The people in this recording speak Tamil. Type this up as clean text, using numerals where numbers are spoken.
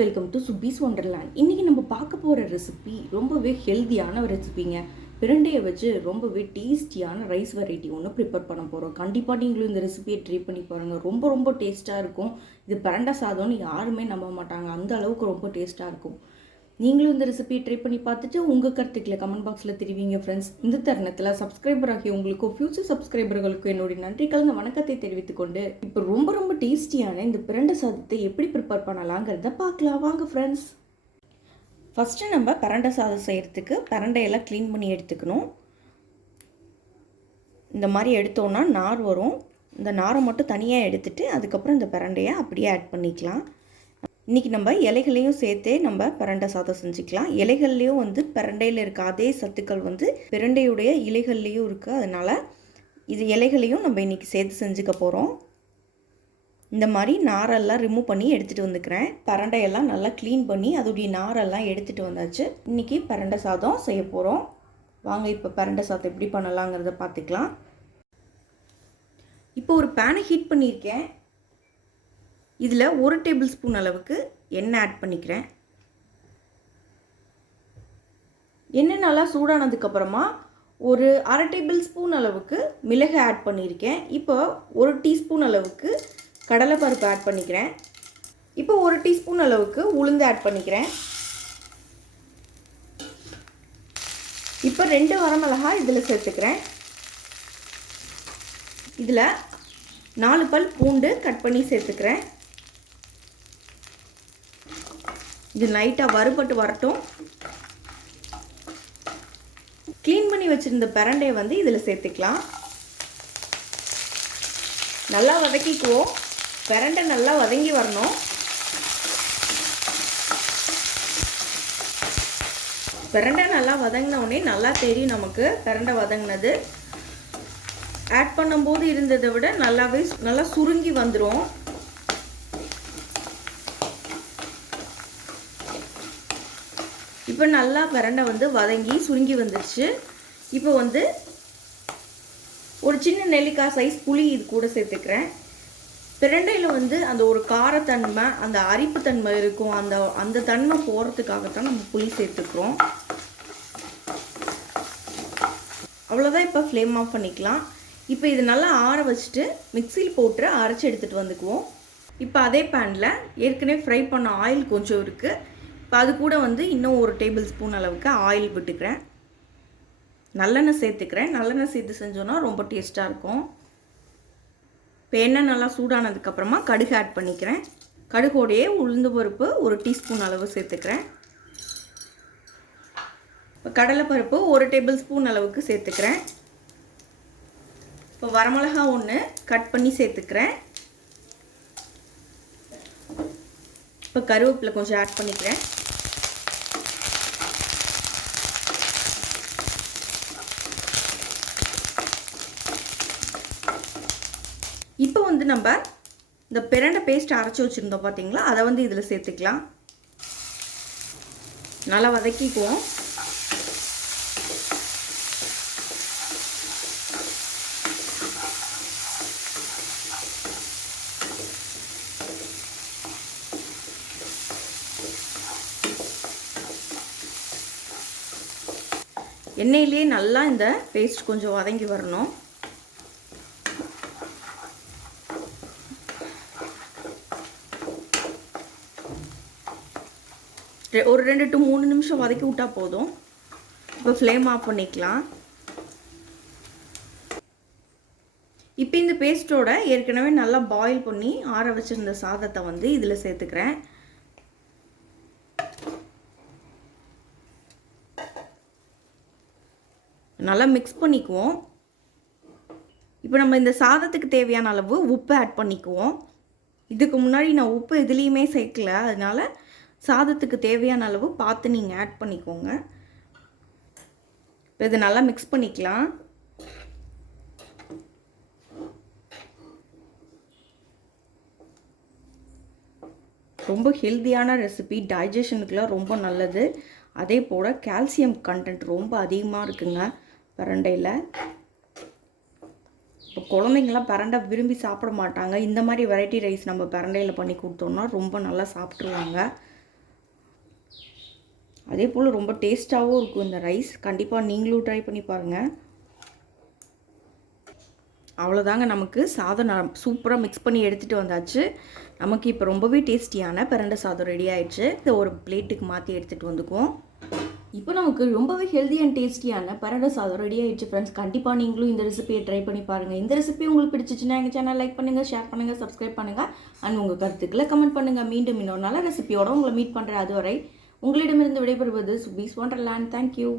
Welcome to சுப்பீஸ் wonderland. இன்றைக்கி நம்ம பார்க்க போகிற ரெசிபி ரொம்பவே ஹெல்த்தியான ஒரு ரெசிபிங்க. பிரண்டையை வச்சு ரொம்பவே டேஸ்டியான ரைஸ் வெரைட்டி ஒன்று ப்ரிப்பேர் பண்ண போகிறோம். கண்டிப்பாக நீங்களும் இந்த ரெசிபியை ட்ரை பண்ணி பாருங்கள். ரொம்ப டேஸ்ட்டாக இருக்கும். இது பிரண்டை சாதம்னு யாருமே நம்ப மாட்டாங்க, அந்த அளவுக்கு ரொம்ப டேஸ்ட்டாக இருக்கும். நீங்களும் இந்த ரெசிபியை ட்ரை பண்ணி பார்த்துட்டு உங்கள் கருத்துக்களை கமெண்ட் பாக்ஸில் தெரிவிங்க ஃப்ரெண்ட்ஸ். இந்த தருணத்தில் சப்ஸ்கிரைபர் ஆகிய உங்களுக்கும் ஃபியூச்சர் சப்ஸ்கிரைபர்களுக்கும் என்னுடைய நன்றி கலந்த வணக்கத்தை தெரிவித்துக்கொண்டு இப்போ ரொம்ப டேஸ்டியான இந்த பிரண்டை சாதத்தை எப்படி ப்ரிப்பேர் பண்ணலாங்கிறத பார்க்கலாம் வாங்க ஃப்ரெண்ட்ஸ். ஃபஸ்ட்டு நம்ம பிரண்டை சாதம் செய்கிறதுக்கு பிரண்டையெல்லாம் க்ளீன் பண்ணி எடுத்துக்கணும். இந்த மாதிரி எடுத்தோன்னா நார் வரும். இந்த நாரை மட்டும் தனியாக எடுத்துகிட்டு அதுக்கப்புறம் இந்த பிரண்டையை அப்படியே ஆட் பண்ணிக்கலாம். இன்றைக்கி நம்ம இலைகளையும் சேர்த்தே நம்ம பிரண்டை சாதம் செஞ்சுக்கலாம். இலைகள்லேயும் பிரண்டையில் இருக்க அதே சத்துக்கள் பிரண்டையுடைய இலைகள்லேயும் இருக்குது. அதனால் இது இலைகளையும் நம்ம இன்றைக்கி சேர்த்து செஞ்சுக்க போகிறோம். இந்த மாதிரி நாரெல்லாம் ரிமூவ் பண்ணி எடுத்துகிட்டு வந்துக்கிறேன். பிரண்டையெல்லாம் நல்லா க்ளீன் பண்ணி அதோடைய நாரெல்லாம் எடுத்துகிட்டு வந்தாச்சு. இன்றைக்கி பிரண்டை சாதம் செய்ய போகிறோம். வாங்க இப்போ பிரண்டை சாதம் எப்படி பண்ணலாங்கிறத பார்த்துக்கலாம். இப்போ ஒரு பேனை ஹீட் பண்ணியிருக்கேன். இதில் 1 டேபிள் ஸ்பூன் அளவுக்கு எண்ணெய் ஆட் பண்ணிக்கிறேன். எண்ணெய் நல்லா சூடானதுக்கப்புறமா ஒரு 1/2 டேபிள் ஸ்பூன் அளவுக்கு மிளகு ஆட் பண்ணியிருக்கேன். இப்போ 1 டீஸ்பூன் அளவுக்கு கடலைப்பருப்பு ஆட் பண்ணிக்கிறேன். இப்போ 1 டீஸ்பூன் அளவுக்கு உளுந்து ஆட் பண்ணிக்கிறேன். இப்போ 2 வரமிளகாய் இதில் சேர்த்துக்கிறேன். இதில் 4 பல் பூண்டு கட் பண்ணி சேர்த்துக்கிறேன். இது லைட்டாக வறுபட்டு வரட்டும். க்ளீன் பண்ணி வச்சுருந்த பிரண்டையை இதில் சேர்த்துக்கலாம். நல்லா வதக்கிக்குவோம். பிரண்டை நல்லா வதங்கி வரணும். பிரண்டை நல்லா வதங்கினோடனே நல்லா தெரியும் நமக்கு பிரண்டை வதங்கினது. ஆட் பண்ணும்போது இருந்ததை விட நல்லா சுருங்கி வந்துடும். இப்போ நல்லா பிரண்டை வதங்கி சுருங்கி வந்துடுச்சு. இப்போ ஒரு சின்ன நெல்லிக்காய் சைஸ் புளி இது கூட சேர்த்துக்கிறேன். பிரண்டையில் அந்த ஒரு காரத்தன்மை, அந்த அரிப்புத்தன்மை இருக்கும். அந்த தன்மை போகிறதுக்காகத்தான் நம்ம புளி சேர்த்துக்கிறோம். அவ்வளோதான். இப்போ ஃப்ளேம் ஆஃப் பண்ணிக்கலாம். இப்போ இது நல்லா ஆற வச்சுட்டு மிக்சியில் போட்டு அரைச்சி எடுத்துகிட்டு வந்துக்குவோம். இப்போ அதே பேனில் ஏற்கனவே ஃப்ரை பண்ண ஆயில் கொஞ்சம் இருக்குது. இப்போ அது கூட இன்னும் 1 டேபிள் ஸ்பூன் அளவுக்கு ஆயில் விட்டுக்கிறேன். நல்லெண்ணெய் சேர்த்துக்கிறேன். நல்லெண்ணெய் சேர்த்து செஞ்சோன்னா ரொம்ப டேஸ்ட்டாக இருக்கும். இப்போ எண்ணெய் நல்லா சூடானதுக்கப்புறமா கடுகு ஆட் பண்ணிக்கிறேன். கடுகோடையே உளுந்து பருப்பு 1 டீஸ்பூன் அளவு சேர்த்துக்கிறேன். இப்போ கடலைப்பருப்பு 1 டேபிள் ஸ்பூன் அளவுக்கு சேர்த்துக்கிறேன். இப்போ வரமிளகா 1 கட் பண்ணி சேர்த்துக்கிறேன். இப்போ கருவேப்பிலை கொஞ்சம் ஆட் பண்ணிக்கிறேன். இப்போ நம்ம இந்த பிரண்டை பேஸ்ட் அரைச்சி வச்சுருந்தோம் பார்த்தீங்களா, அதை இதில் சேர்த்துக்கலாம். நல்லா வதக்கிக்குவோம். எண்ணெயிலே நல்லா இந்த பேஸ்ட் கொஞ்சம் வதங்கி வரணும். ஒரு 2 to 3 நிமிஷம் வதக்கி விட்டால் போதும். இப்போ ஃப்ளேம் ஆஃப் பண்ணிக்கலாம். இப்போ இந்த பேஸ்ட்டோட ஏற்கனவே நல்லா பாயில் பண்ணி ஆற வச்சுருந்த சாதத்தை இதில் சேர்த்துக்கிறேன். நல்லா மிக்ஸ் பண்ணிக்குவோம். இப்போ நம்ம இந்த சாதத்துக்கு தேவையான அளவு உப்பு ஆட் பண்ணிக்குவோம். இதுக்கு முன்னாடி நான் உப்பு எதுலேயுமே சேர்க்கல, அதனால் சாதத்துக்கு தேவையான அளவு பார்த்து நீங்கள் ஆட் பண்ணிக்கோங்க. இப்போ இது நல்லா மிக்ஸ் பண்ணிக்கலாம். ரொம்ப ஹெல்த்தியான ரெசிபி, டைஜஷனுக்குலாம் ரொம்ப நல்லது. அதே போல் கால்சியம் கண்டென்ட் ரொம்ப அதிகமாக இருக்குங்க பிரண்டையில். இப்போ குழந்தைங்களாம் பிரண்டை விரும்பி சாப்பிட மாட்டாங்க. இந்த மாதிரி வெரைட்டி ரைஸ் நம்ம பிரண்டையில் பண்ணி கொடுத்தோம்னா ரொம்ப நல்லா சாப்பிட்ருவாங்க. அதே போல் ரொம்ப டேஸ்ட்டாகவும் இருக்கும் இந்த ரைஸ். கண்டிப்பாக நீங்களும் ட்ரை பண்ணி பாருங்கள். அவ்வளோதாங்க, நமக்கு சாதம் சூப்பராக மிக்ஸ் பண்ணி எடுத்துகிட்டு வந்தாச்சு. நமக்கு இப்போ ரொம்பவே டேஸ்டியான பிரண்டை சாதம் ரெடி ஆயிடுச்சு. இதை ஒரு பிளேட்டுக்கு மாற்றி எடுத்துகிட்டு வந்துக்குவோம். இப்போ நமக்கு ரொம்பவே ஹெல்தி அண்ட் டேஸ்டியான பிரண்டை சாதம் ரெடி ஆயிடுச்சு ஃப்ரெண்ட்ஸ். கண்டிப்பாக நீங்களும் இந்த ரெசிபியை ட்ரை பண்ணி பாருங்கள். இந்த ரெசிபி உங்களுக்கு பிடிச்சிச்சுன்னா எங்கள் சேனல் லைக் பண்ணுங்கள், ஷேர் பண்ணுங்கள், சப்ஸ்கிரைப் பண்ணுங்கள் அண்ட் உங்கள் கருத்துக்களை கமெண்ட் பண்ணுங்கள். மீண்டும் இன்னொரு நல்ல ரெசிபியோட உங்களை மீட் பண்ணுறேன். அதுவரை உங்களிடமிருந்து விடைபெறுவது சுபீஸ் ஒண்டர்லேண்ட். தேங்க்யூ.